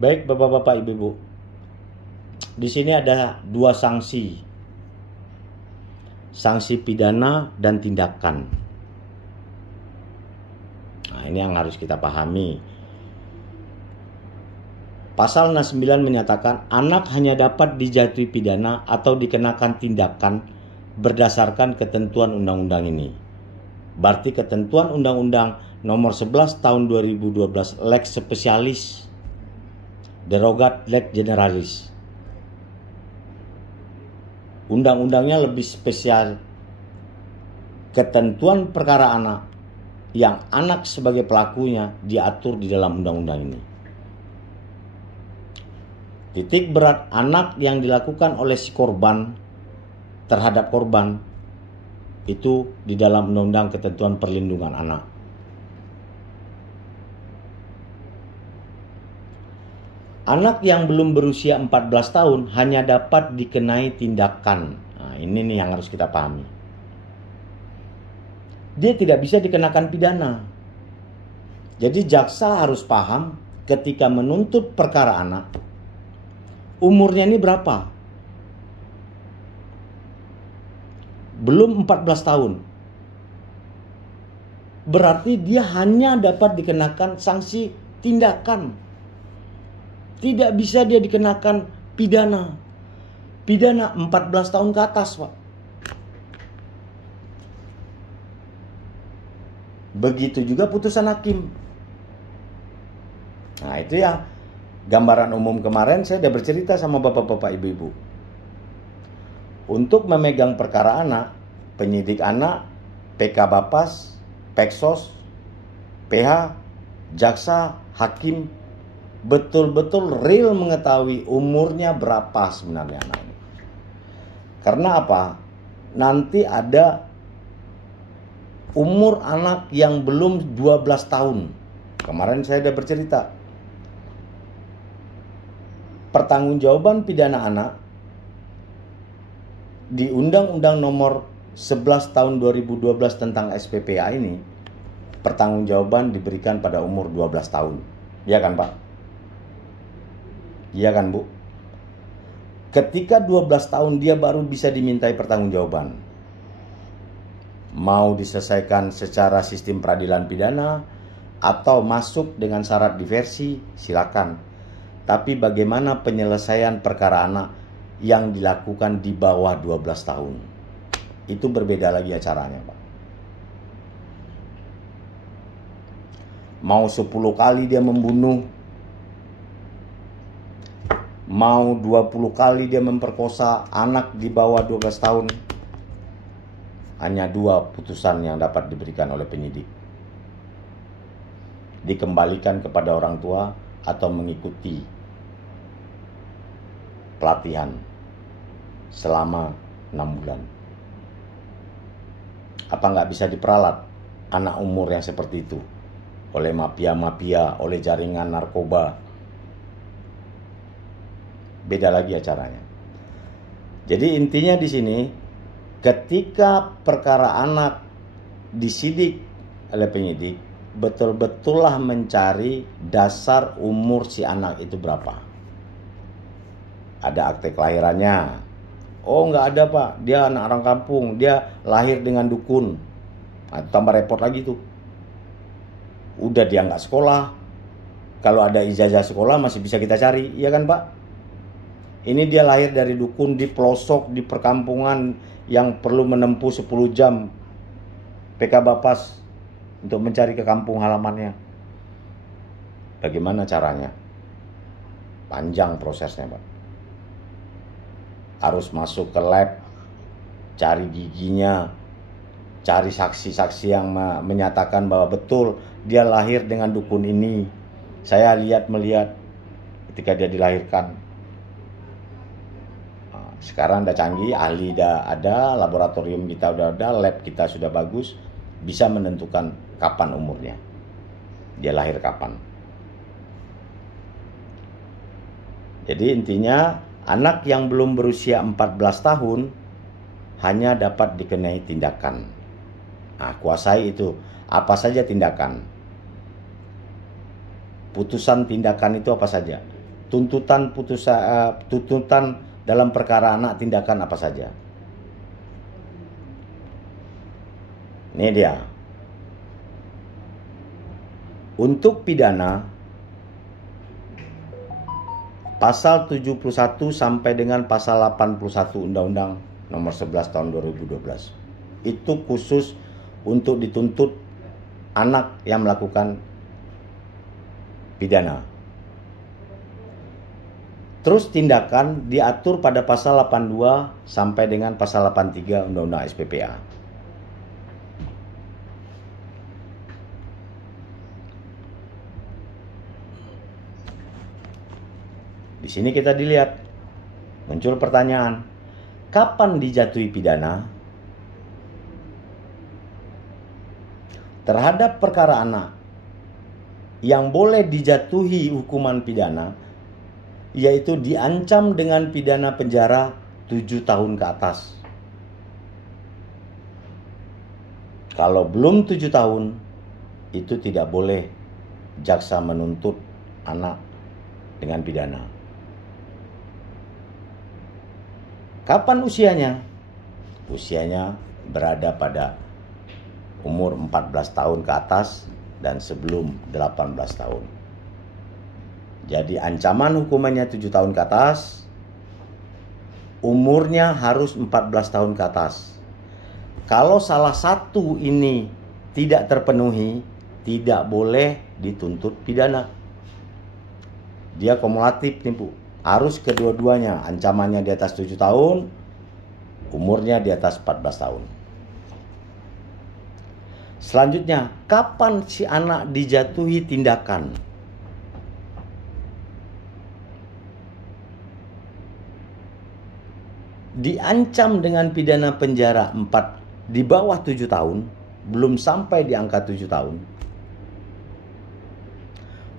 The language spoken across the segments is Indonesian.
Baik Bapak-bapak, Ibu-ibu. Di sini ada dua sanksi. Sanksi pidana dan tindakan. Nah, ini yang harus kita pahami. Pasal 69 menyatakan anak hanya dapat dijatuhi pidana atau dikenakan tindakan berdasarkan ketentuan undang-undang ini. Berarti ketentuan undang-undang nomor 11 tahun 2012 Lex Specialis Derogat Lex Generalis. Undang-undangnya lebih spesial. Ketentuan perkara anak yang anak sebagai pelakunya diatur di dalam undang-undang ini. Titik berat anak yang dilakukan oleh si korban terhadap korban itu di dalam undang-undang ketentuan perlindungan anak. Anak yang belum berusia 14 tahun hanya dapat dikenai tindakan. Nah, ini nih yang harus kita pahami. Dia tidak bisa dikenakan pidana. Jadi jaksa harus paham ketika menuntut perkara anak, umurnya ini berapa? Belum 14 tahun. Berarti dia hanya dapat dikenakan sanksi tindakan. Tidak bisa dia dikenakan pidana. Pidana 14 tahun ke atas, Pak. Begitu juga putusan hakim. Nah, itu ya gambaran umum kemarin saya sudah bercerita sama bapak-bapak, ibu-ibu. Untuk memegang perkara anak, penyidik anak, PK Bapas, Peksos, PH, jaksa, hakim, betul-betul real mengetahui umurnya berapa sebenarnya anak ini. Karena apa? Nanti ada umur anak yang belum 12 tahun. Kemarin saya sudah bercerita. Pertanggungjawaban pidana anak di Undang-Undang nomor 11 tahun 2012 tentang SPPA ini, pertanggungjawaban diberikan pada umur 12 tahun. Ya kan, Pak? Iya kan, Bu? Ketika 12 tahun dia baru bisa dimintai pertanggungjawaban. Mau diselesaikan secara sistem peradilan pidana atau masuk dengan syarat diversi, silakan. Tapi bagaimana penyelesaian perkara anak yang dilakukan di bawah 12 tahun? Itu berbeda lagi acaranya, Pak. Mau 10 kali dia membunuh, mau 20 kali dia memperkosa anak di bawah 12 tahun, hanya 2 putusan yang dapat diberikan oleh penyidik. Dikembalikan kepada orang tua atau mengikuti pelatihan selama 6 bulan. Apa nggak bisa diperalat anak umur yang seperti itu oleh mafia-mafia, oleh jaringan narkoba? Beda lagi acaranya. Jadi intinya di sini, ketika perkara anak disidik oleh penyidik, betul-betullah mencari dasar umur si anak itu berapa. Ada akte kelahirannya. Oh, nggak ada, Pak. Dia anak orang kampung, dia lahir dengan dukun. Nah, tambah repot lagi tuh. Udah dia nggak sekolah. Kalau ada ijazah sekolah masih bisa kita cari, iya kan, Pak? Ini dia lahir dari dukun di pelosok, di perkampungan yang perlu menempuh 10 jam PK Bapas untuk mencari ke kampung halamannya. Bagaimana caranya? Panjang prosesnya, Pak. Harus masuk ke lab, cari giginya, cari saksi-saksi yang menyatakan bahwa betul dia lahir dengan dukun ini. Saya melihat ketika dia dilahirkan. Sekarang udah canggih, ahli udah ada, laboratorium kita udah ada, lab kita sudah bagus, bisa menentukan kapan umurnya. Dia lahir kapan. Jadi intinya, anak yang belum berusia 14 tahun hanya dapat dikenai tindakan. Nah, kuasai itu. Apa saja tindakan? Putusan tindakan itu apa saja? tuntutan dalam perkara anak tindakan apa saja. Ini dia. Untuk pidana, pasal 71 sampai dengan pasal 81 Undang-Undang Nomor 11 Tahun 2012. Itu khusus untuk dituntut anak yang melakukan pidana. Terus tindakan diatur pada pasal 82 sampai dengan pasal 83 Undang-Undang SPPA. Di sini kita dilihat, muncul pertanyaan, kapan dijatuhi pidana? Terhadap perkara anak yang boleh dijatuhi hukuman pidana, yaitu diancam dengan pidana penjara 7 tahun ke atas. Kalau belum 7 tahun, itu tidak boleh jaksa menuntut anak dengan pidana. Kapan usianya? Usianya berada pada umur 14 tahun ke atas dan sebelum 18 tahun. Jadi ancaman hukumannya 7 tahun ke atas, umurnya harus 14 tahun ke atas. Kalau salah satu ini tidak terpenuhi, tidak boleh dituntut pidana. Dia kumulatif nih Bu. Harus kedua-duanya, ancamannya di atas 7 tahun, umurnya di atas 14 tahun. Selanjutnya, kapan si anak dijatuhi tindakan? Diancam dengan pidana penjara 4 di bawah 7 tahun, belum sampai di angka 7 tahun.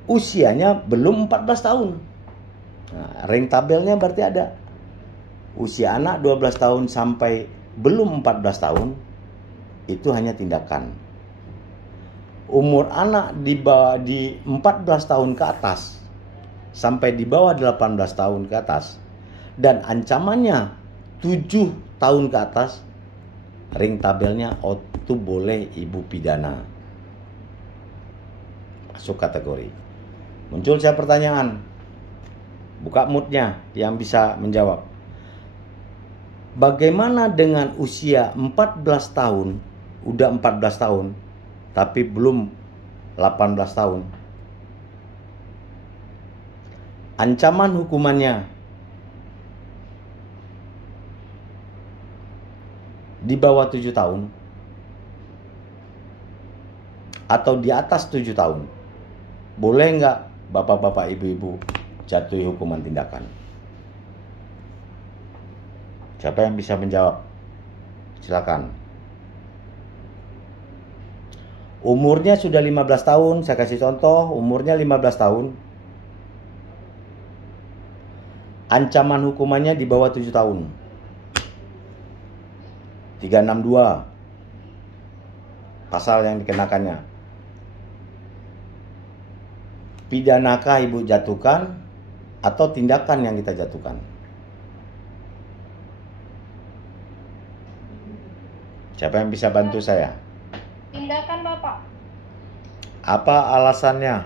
Usianya belum 14 tahun. Nah, ring tabelnya berarti ada. Usia anak 12 tahun sampai belum 14 tahun, itu hanya tindakan. Umur anak di 14 tahun ke atas sampai di bawah 18 tahun ke atas dan ancamannya 7 tahun ke atas, ring tabelnya itu boleh ibu pidana. Masuk kategori. Muncul saya pertanyaan. Buka moodnya yang bisa menjawab. Bagaimana dengan usia 14 tahun, udah 14 tahun, tapi belum 18 tahun? Ancaman hukumannya di bawah 7 tahun atau di atas 7 tahun. Boleh nggak bapak-bapak, ibu-ibu jatuhi hukuman tindakan? Siapa yang bisa menjawab? Silakan. Umurnya sudah 15 tahun, saya kasih contoh, umurnya 15 tahun. Ancaman hukumannya di bawah 7 tahun. 362 pasal yang dikenakannya. Pidanakah ibu jatuhkan atau tindakan yang kita jatuhkan? Siapa yang bisa bantu saya? Tindakan Bapak. Apa alasannya?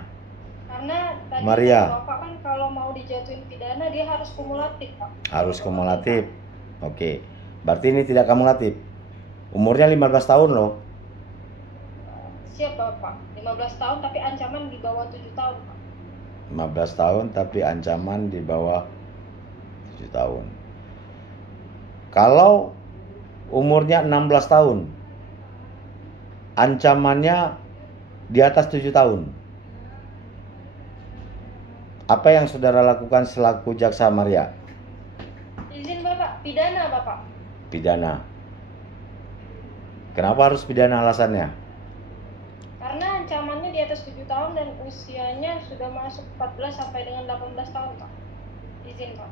Karena tadi Maria, Bapak kan kalau mau dijatuhin pidana dia harus kumulatif Pak. harus kumulatif. Oke, berarti ini tidak kumulatif. Umurnya 15 tahun loh. Siap Bapak. 15 tahun tapi ancaman di bawah 7 tahun Pak. 15 tahun tapi ancaman di bawah 7 tahun. Kalau umurnya 16 tahun, ancamannya di atas 7 tahun. Apa yang saudara lakukan selaku jaksa Maria? Izin Bapak, pidana Bapak. Pidana. Kenapa harus pidana alasannya? Karena ancamannya di atas 7 tahun dan usianya sudah masuk 14 sampai dengan 18 tahun Pak. Izin Pak.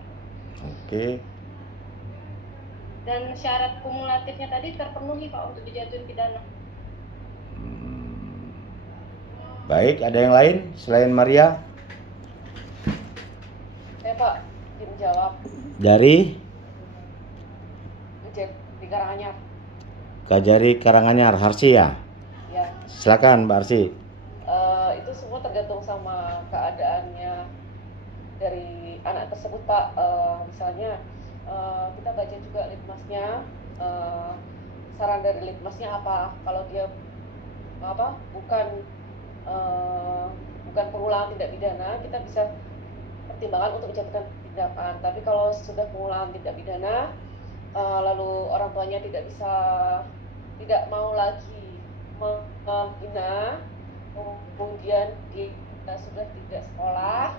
Oke. Dan syarat kumulatifnya tadi terpenuhi Pak untuk dijatuhin pidana. Baik, ada yang lain selain Maria? Dari di Karanganyar. Kajari Karanganyar, Harsi ya? Ya. Silakan Mbak Harsi. Itu semua tergantung sama keadaannya dari anak tersebut, Pak. Misalnya kita baca juga litmasnya, saran dari litmasnya apa. Kalau dia bukan pengulangan tindak pidana, kita bisa pertimbangan untuk menjatuhkan tindakan. Tapi kalau sudah pengulangan tindak pidana, lalu orang tuanya tidak mau lagi menghina, kemudian dia sudah tidak sekolah,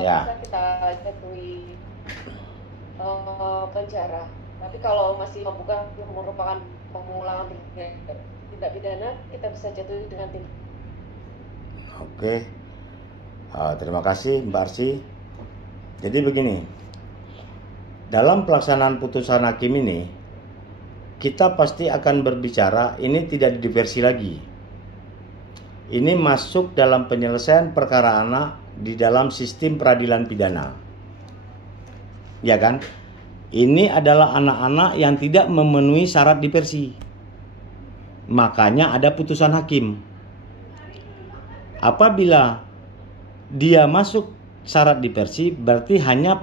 Ya. bisa kita jatuhi penjara. Tapi kalau masih bukan merupakan pengulangan tindak pidana, kita bisa jatuhi dengan tindak. Oke. Terima kasih Mbak Arsi. Jadi begini, dalam pelaksanaan putusan hakim ini, kita pasti akan berbicara, ini tidak diversi lagi. Ini masuk dalam penyelesaian perkara anak di dalam sistem peradilan pidana. Ya kan? Ini adalah anak-anak yang tidak memenuhi syarat diversi. Makanya ada putusan hakim. Apabila dia masuk syarat diversi, berarti hanya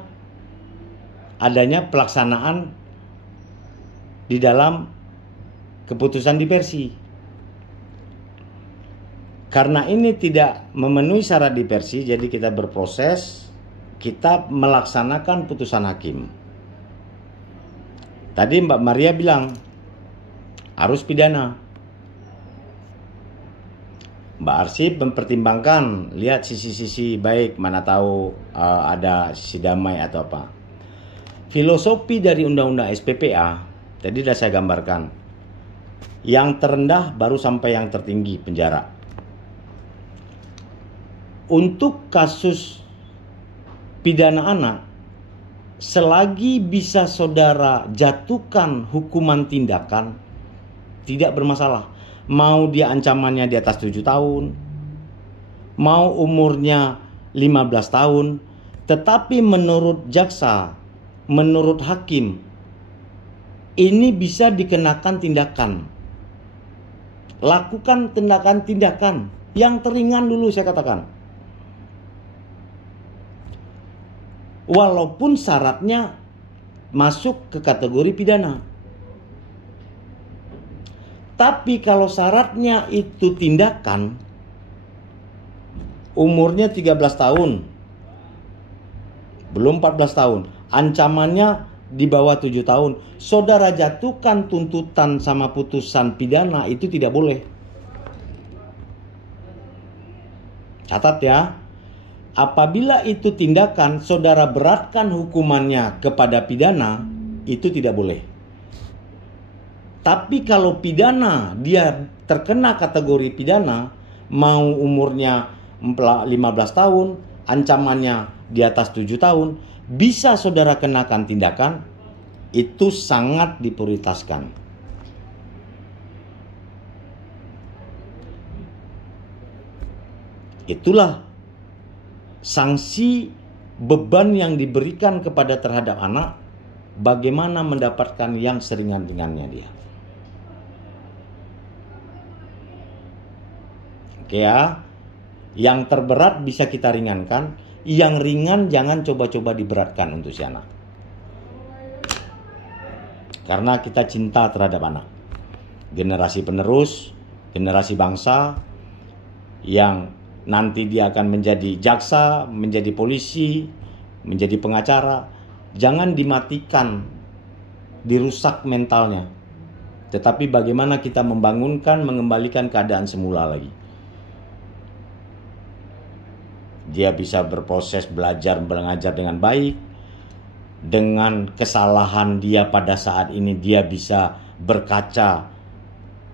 adanya pelaksanaan di dalam keputusan diversi. Karena ini tidak memenuhi syarat diversi, jadi kita berproses, kita melaksanakan putusan hakim. Tadi Mbak Maria bilang harus pidana. Mbak Arsi mempertimbangkan, lihat sisi-sisi baik, mana tahu ada sisi damai atau apa. Filosofi dari Undang-Undang SPPA, tadi sudah saya gambarkan. Yang terendah baru sampai yang tertinggi penjara. Untuk kasus pidana anak, selagi bisa saudara jatuhkan hukuman tindakan, tidak bermasalah. Mau dia ancamannya di atas 7 tahun, mau umurnya 15 tahun, tetapi menurut jaksa, menurut hakim, ini bisa dikenakan tindakan. Lakukan tindakan-tindakan yang teringan dulu, saya katakan. Walaupun syaratnya masuk ke kategori pidana. Tapi kalau syaratnya itu tindakan, umurnya 13 tahun, belum 14 tahun, ancamannya di bawah 7 tahun, saudara jatuhkan tuntutan sama putusan pidana, itu tidak boleh. Catat ya, apabila itu tindakan, saudara beratkan hukumannya kepada pidana, itu tidak boleh. Tapi kalau pidana, dia terkena kategori pidana, mau umurnya 15 tahun, ancamannya di atas 7 tahun, bisa saudara kenakan tindakan, itu sangat diprioritaskan. Itulah sanksi beban yang diberikan kepada terhadap anak, bagaimana mendapatkan yang seringan-ringannya dia. Oke ya, yang terberat bisa kita ringankan, yang ringan jangan coba-coba diberatkan untuk si anak. Karena kita cinta terhadap anak. Generasi penerus, generasi bangsa yang nanti dia akan menjadi jaksa, menjadi polisi, menjadi pengacara. Jangan dimatikan, dirusak mentalnya. Tetapi bagaimana kita membangunkan, mengembalikan keadaan semula lagi. Dia bisa berproses belajar, mengajar dengan baik. Dengan kesalahan dia pada saat ini, dia bisa berkaca.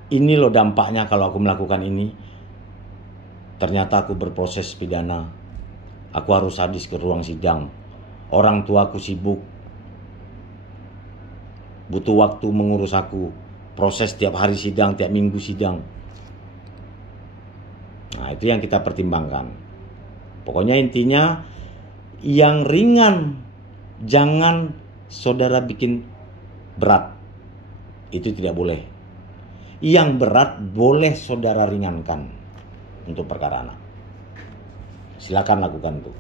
Ini loh dampaknya kalau aku melakukan ini. Ternyata aku berproses pidana. Aku harus hadis ke ruang sidang. Orang tuaku sibuk. Butuh waktu mengurus aku. Proses tiap hari sidang, tiap minggu sidang. Nah, itu yang kita pertimbangkan. Pokoknya intinya yang ringan jangan saudara bikin berat. Itu tidak boleh. Yang berat boleh saudara ringankan untuk perkara anak. Silakan lakukan itu.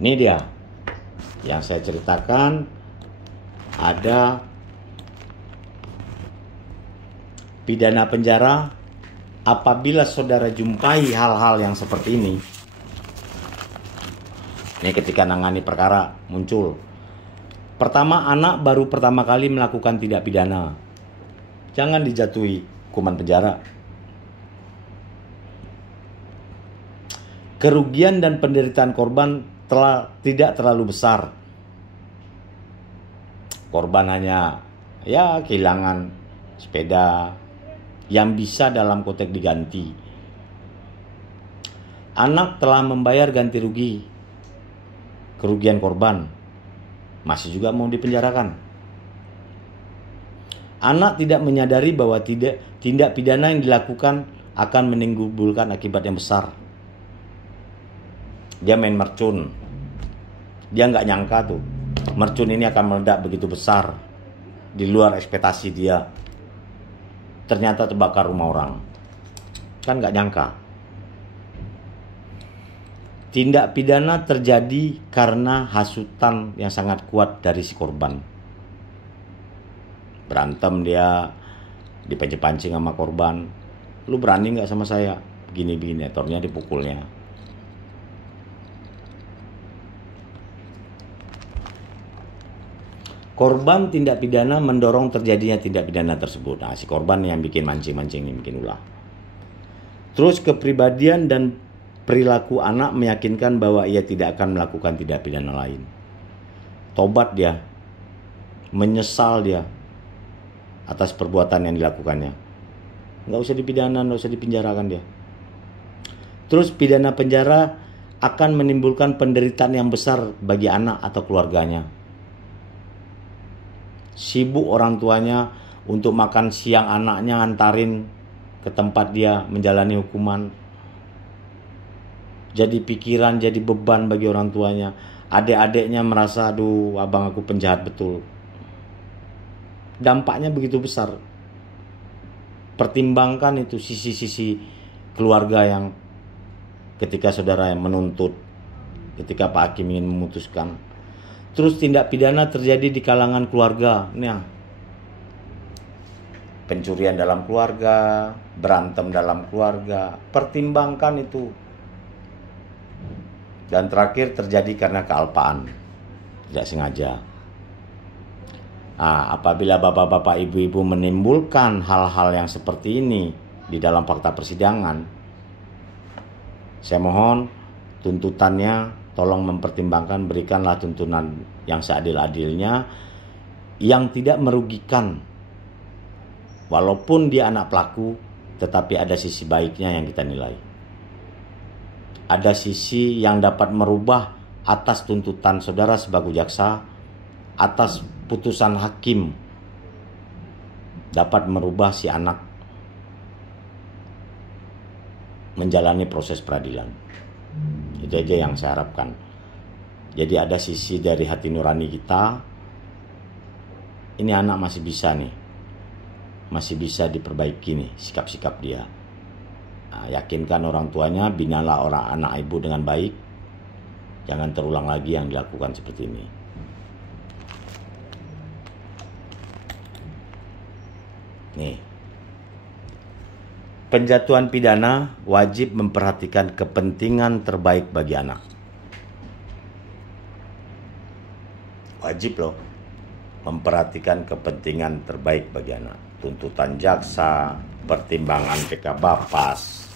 Ini dia yang saya ceritakan, ada pidana penjara apabila saudara jumpai hal-hal yang seperti ini. Ini ketika nangani perkara muncul. Pertama, anak baru pertama kali melakukan tindak pidana. Jangan dijatuhi hukuman penjara. Kerugian dan penderitaan korban tidak terlalu besar. Korban hanya kehilangan sepeda yang bisa dalam konteks diganti. Anak telah membayar ganti rugi kerugian korban, masih juga mau dipenjarakan. Anak tidak menyadari bahwa tindak pidana yang dilakukan akan menimbulkan akibat yang besar. Dia main mercun, dia nggak nyangka tuh mercun ini akan meledak begitu besar, di luar ekspektasi dia. Ternyata terbakar rumah orang, kan nggak nyangka. Tindak pidana terjadi karena hasutan yang sangat kuat dari si korban. Berantem dia, dipancing-pancing sama korban. Lu berani nggak sama saya? Begini-begini, etornya dipukulnya. Korban tindak pidana mendorong terjadinya tindak pidana tersebut. Nah, si korban yang bikin mancing-mancing ini, bikin ulah. Terus kepribadian dan perilaku anak meyakinkan bahwa ia tidak akan melakukan tindak pidana lain. Tobat dia, menyesal dia atas perbuatan yang dilakukannya. Nggak usah dipidana, nggak usah dipenjarakan dia. Terus pidana penjara akan menimbulkan penderitaan yang besar bagi anak atau keluarganya. Sibuk orang tuanya untuk makan siang anaknya, antarin ke tempat dia menjalani hukuman. Jadi pikiran, jadi beban bagi orang tuanya. Adik-adiknya merasa, aduh abang aku penjahat betul. Dampaknya begitu besar. Pertimbangkan itu sisi-sisi keluarga yang ketika saudara yang menuntut, ketika Pak Hakim ingin memutuskan. Terus tindak pidana terjadi di kalangan keluarga. Nah, pencurian dalam keluarga, berantem dalam keluarga. Pertimbangkan itu. Dan terakhir terjadi karena kealpaan, tidak sengaja. Nah, apabila bapak-bapak, ibu-ibu menimbulkan hal-hal yang seperti ini di dalam fakta persidangan, saya mohon tuntutannya tolong mempertimbangkan, berikanlah tuntunan yang seadil-adilnya, yang tidak merugikan. Walaupun dia anak pelaku, tetapi ada sisi baiknya yang kita nilai. Ada sisi yang dapat merubah atas tuntutan saudara sebagai jaksa, atas putusan hakim, dapat merubah si anak menjalani proses peradilan. Itu aja yang saya harapkan. Jadi ada sisi dari hati nurani kita, ini anak masih bisa nih, masih bisa diperbaiki nih sikap-sikap dia. Nah, yakinkan orang tuanya, binalah orang anak ibu dengan baik. Jangan terulang lagi yang dilakukan seperti ini. Nih, penjatuhan pidana wajib memperhatikan kepentingan terbaik bagi anak. Wajib loh, memperhatikan kepentingan terbaik bagi anak. Tuntutan jaksa, pertimbangan PK Bapas,